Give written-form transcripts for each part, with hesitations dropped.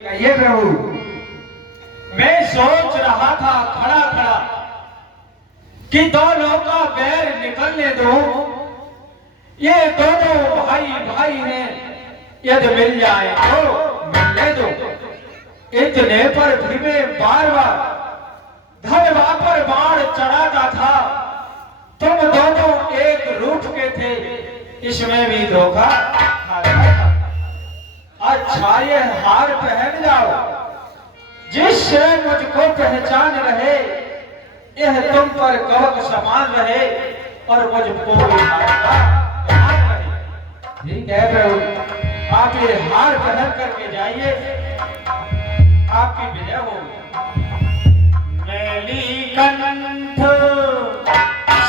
ये प्रभु, मैं सोच रहा था खड़ा खड़ा कि दोनों का बैर निकलने दो। ये दोनों भाई भाई हैं, यदि मिल जाए तो मिलने दो। इतने पर भी मैं बार बार धनवा पर बाण चढ़ाता था। तुम दोनों एक रूठ के थे, इसमें भी धोखा खाता था। अच्छा ये हार पहन जाओ, जिससे मुझको पहचान रहे। यह तुम पर कवच समान रहे और मुझको ठीक है प्रभु, आप ये हार पहन करके जाइए, आपकी विजय होगी। मैली कंठ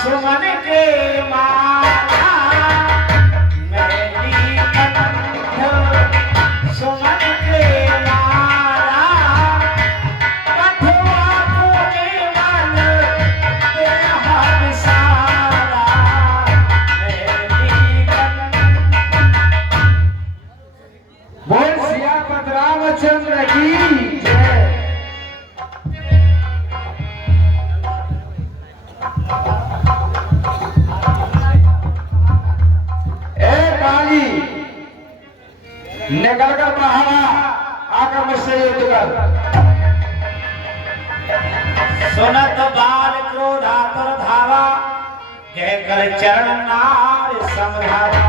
सुमन के माला, मैली कंठ सुमन के माला, कठुआ पूजे मन के हर साला। मैली बोल सियापत रामचंद्र की जय। निकल कर बाहर आकर मुझसे युद्ध कर। सुनत बाल क्रोधातर धावा, कहकर चरण नार समझावा।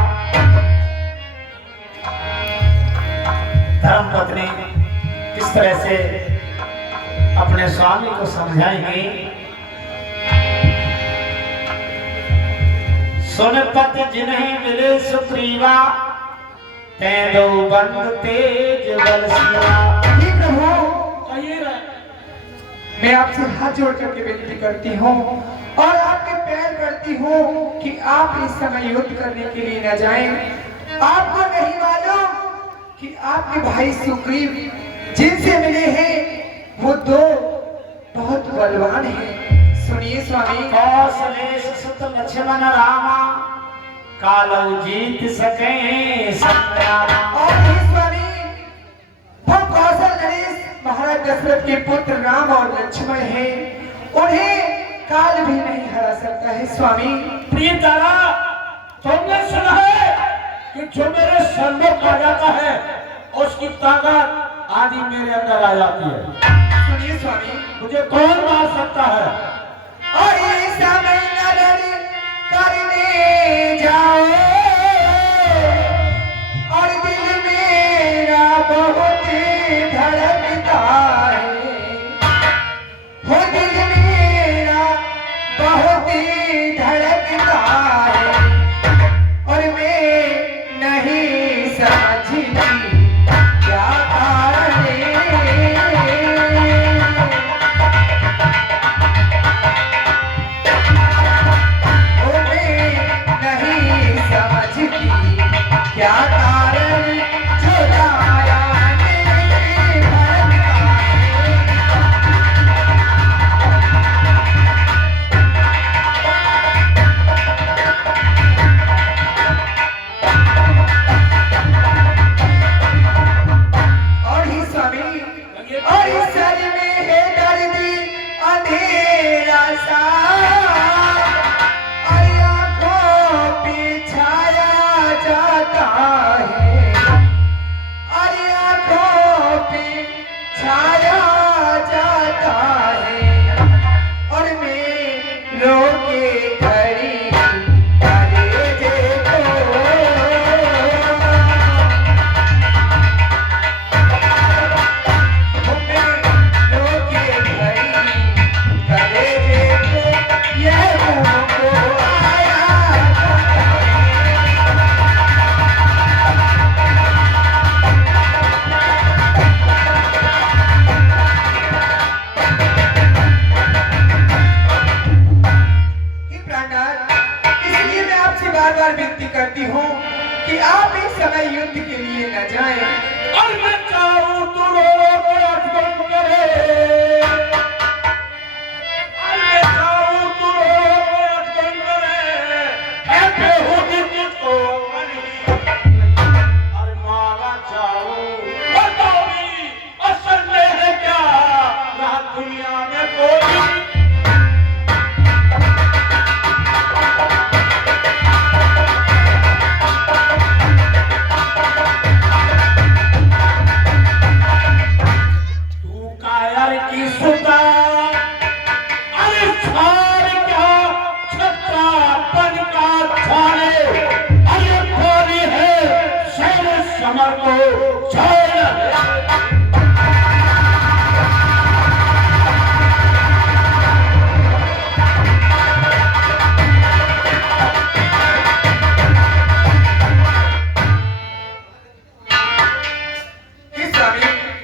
धर्म पत्नी किस तरह से अपने स्वामी को समझाएंगी। सुन पति जिन्हें मिले सुग्रीवा, दो बंद तेज बल सिया। प्रभु कहिए, मैं आपसे हाथ जोड़ करके विनती करती हूँ और आपके पैर पड़ती हूँ कि आप इस समय युद्ध करने के लिए न जाएं। आपको नहीं मालूम कि आपके भाई सुग्रीव जिनसे मिले हैं वो दो बहुत बलवान हैं। सुनिए स्वामी। कौशलेश सुत लक्ष्मण रामा, कालौ जीत सके संग्रामा। और स्वामी वो कौशल नरेश महाराज दशरथ के पुत्र राम और लक्ष्मण हैं, उन्हें काल भी नहीं हरा सकता है स्वामी। प्रिय तारा, तुमने सुना है कि जो मेरे सम्मुख आ जाता है उसकी ताकत आदि मेरे अंदर आ जाती है। सुनिए स्वामी, मुझे कौन मार सकता है? और ये समय नर करने जाओ और दिल मेरा बहुत धड़कता है, हो दिल मेरा बहुत धड़कता है, और मैं नहीं समझती क्या कारण है। नहीं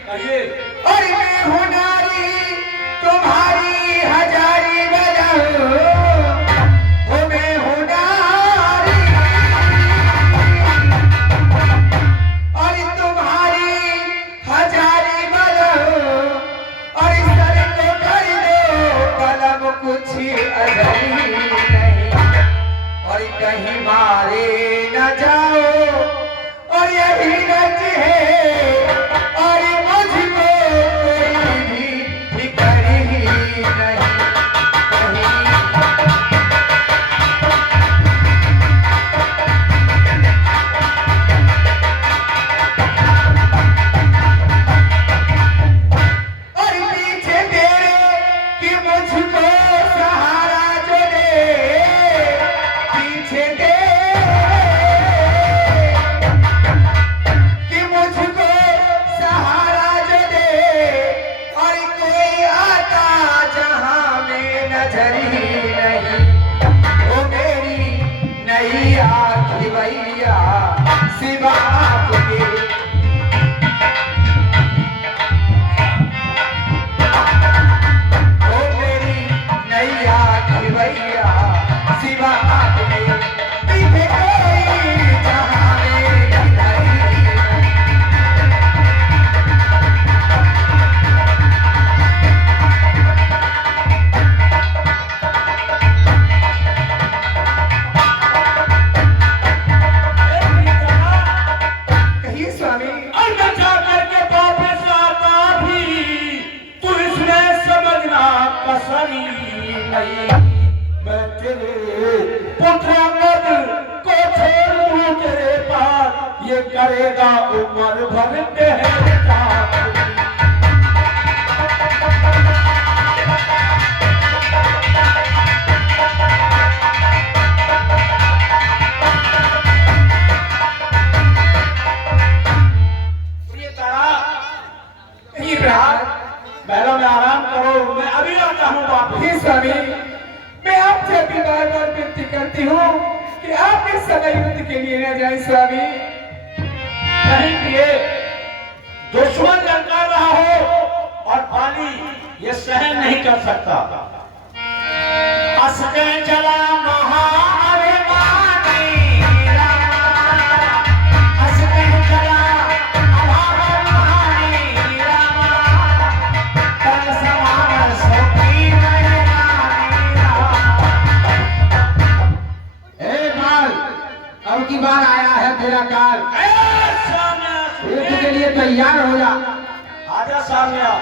और मैं हूँ नारी तुम्हारी हजारी बजाओ, ओ मैं हूँ नारी और तुम्हारी हजारी बजाओ, और इस तरह को कर दो कलम कुछ अजरी नहीं, और कहीं मारे न जाओ, और यही नच है और मुझको कोई भी फिक्र ही नहीं। और पीछे तेरे कि मुझको सहारा जो दे, पीछे मुझको सहारा जो दे, और कोई आता जहां में नजर ही नहीं, ओ मेरी नैया खिवैया सिवा आपके, ओ मेरी नैया खिवैया सिवा आपके, पीछे कोई जहां में नजर ही नहीं। मैं तेरे पुत्र मद को छोड़ दूं तेरे पास, ये करेगा उम्र भर तेरा। पहला में आराम करो, मैं अभी आता हूँ वापस। स्वामी, मैं आपसे अभी बार बार विनती करती हूँ कि आप इस समय युद्ध के लिए न जाएं स्वामी। नहीं किए दुश्मन लड़का रहा हो और पानी ये सहन नहीं कर सकता। हंसते चला अब की बार आया है तेरा काल, युद्ध के लिए तैयार हो जा। आजा सामने आ।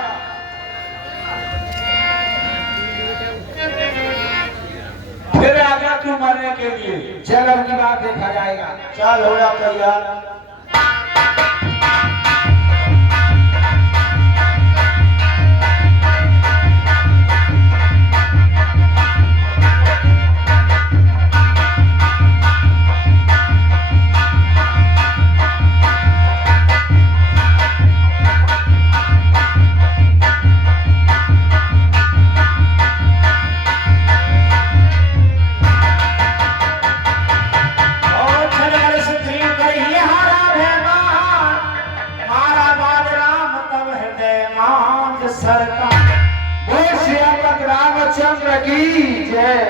फिर आ गया तू मरने के लिए, चल अब की बार देखा जाएगा। चल हो जा तैयार। रामचंद्र की जय।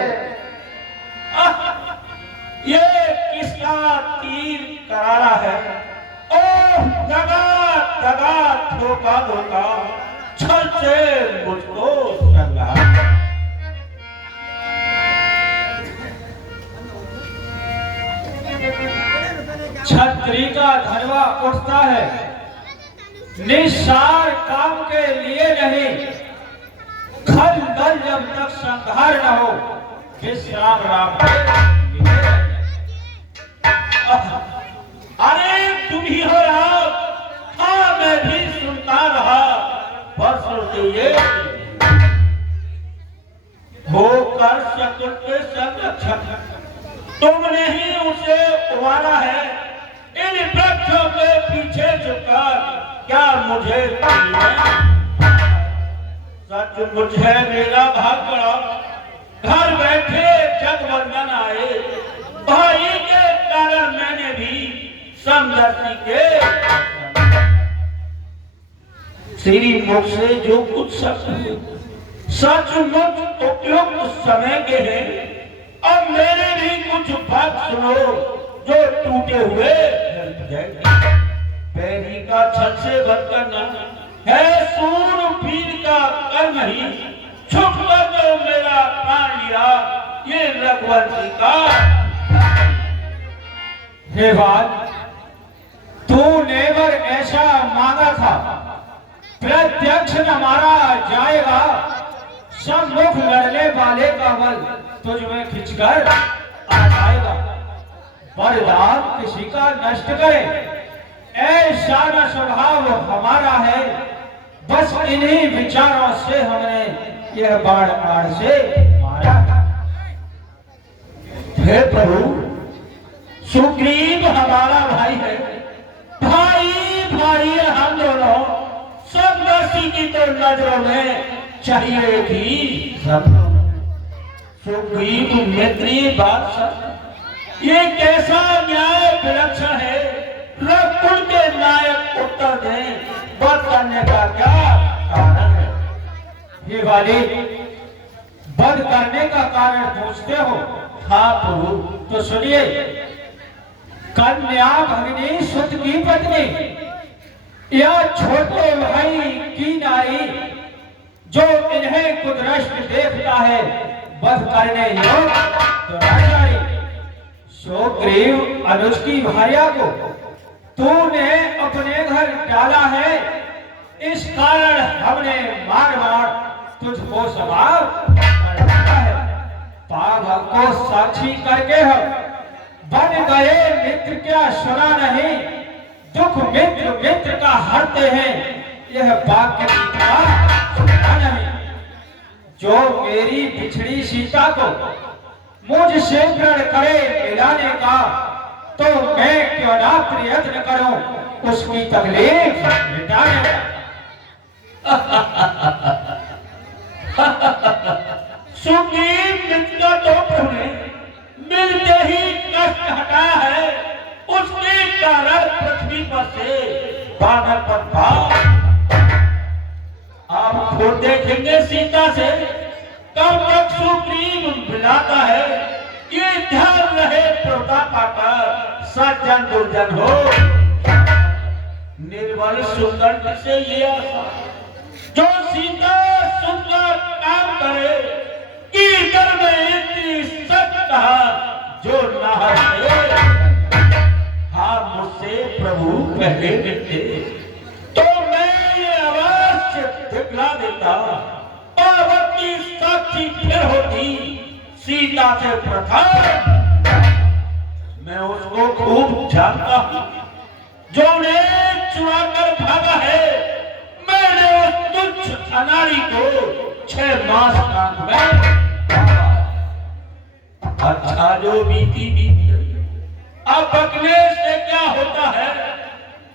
ये किसका तीर करारा है? ओ दगा दगा धोखा धोखा छल से मुझको संगा। छत्री का धनवा उठता है, निस्सार काम के लिए नहीं, खल दल जब तक संहार न हो, विश्राम राम। अरे तुम ही हो राम, हाँ मैं भी सुनता रहा, परसों से ये होकर शकुन के संरक्षक, तुमने ही उसे उबारा है। इन वृक्षों के पीछे झुककर क्या मुझे सच मुझे मेरा भाग पड़ा, घर बैठे जगवंदन आए, भाई के कारण मैंने भी समदर्शी के श्री मुख से जो कुछ सचमुच उपयुक्त समय के हैं। अब मेरे भी कुछ बात सुनो जो टूटे हुए पैरी का छल से बंद करना है सूरवीर का कर्म ही। छुप कर जो मेरा प्राण लिया ये रघुवंशी का। हे बात तूने वर ऐसा मांगा था, प्रत्यक्ष न मारा जाएगा। सम्मुख लड़ने वाले का बल तुझ में खिंचकर आ जाएगा। वरदान किसी का नष्ट करे ऐसा न स्वभाव हमारा है। बस इन्हीं विचारों से हमने यह बाण आड़ से मारा। हे प्रभु सुग्रीव हमारा भाई है, भाई भाई है हम दोनों। सब दर्शी की तो नजरों में चाहिए थी सब। सुग्रीव मित्री बात ये कैसा न्याय विलक्षण है। रघुकुल के नायक उत्तर दें वध करने का क्या कारण है। ये वाले वध करने का कारण पूछते हो? हाँ प्रभु। तो सुनिए, कन्या भगनी सुत की पत्नी या छोटे भाई की नारी जो इन्हें कुदृष्ट देखता है वध करने योग्य दुराचारी सुग्रीव अनुज की भार्या को तूने अपने घर डाला है। इस कारण हमने मार मार तुझको समार कर दिया है। पावक को साक्षी करके हम बन गए मित्र, क्या सुना नहीं? दुख मित्र मित्र का हरते हैं, यह वाक्य सुना नहीं। जो मेरी बिछड़ी सीता को मुझसे प्रण करे मिलाने का, तो मैं क्यों ना प्रयत्न करूं उसकी तकलीफ मिटाने का। सुग्रीव मित्र तो तुमने मिलते ही कष्ट हटाया है। उसके कारण पृथ्वी पर से बानर पर भाग। आप खुद देखेंगे सीता से कब तक सुग्रीव मिलाता है। ये ध्यान रहे प्रताप पाकर सज्जन दुर्जन हो। निर्बल सुंदर से ये आशा जो सीता सुंदर काम करे कि इधर में इतनी सच कहा जो ना हाँ मुझसे प्रभु पहले मिलते तो मैं ये अवश्य दिखला देता। पार्वती साक्षी फिर होती सीता से प्रथम। मैं उसको खूब जानता हूँ जो ने चुरा कर भागा है। मैंने उस तुच्छ अनाड़ी को 6 मास कांख में। अच्छा जो बीती बीती अब अग्नि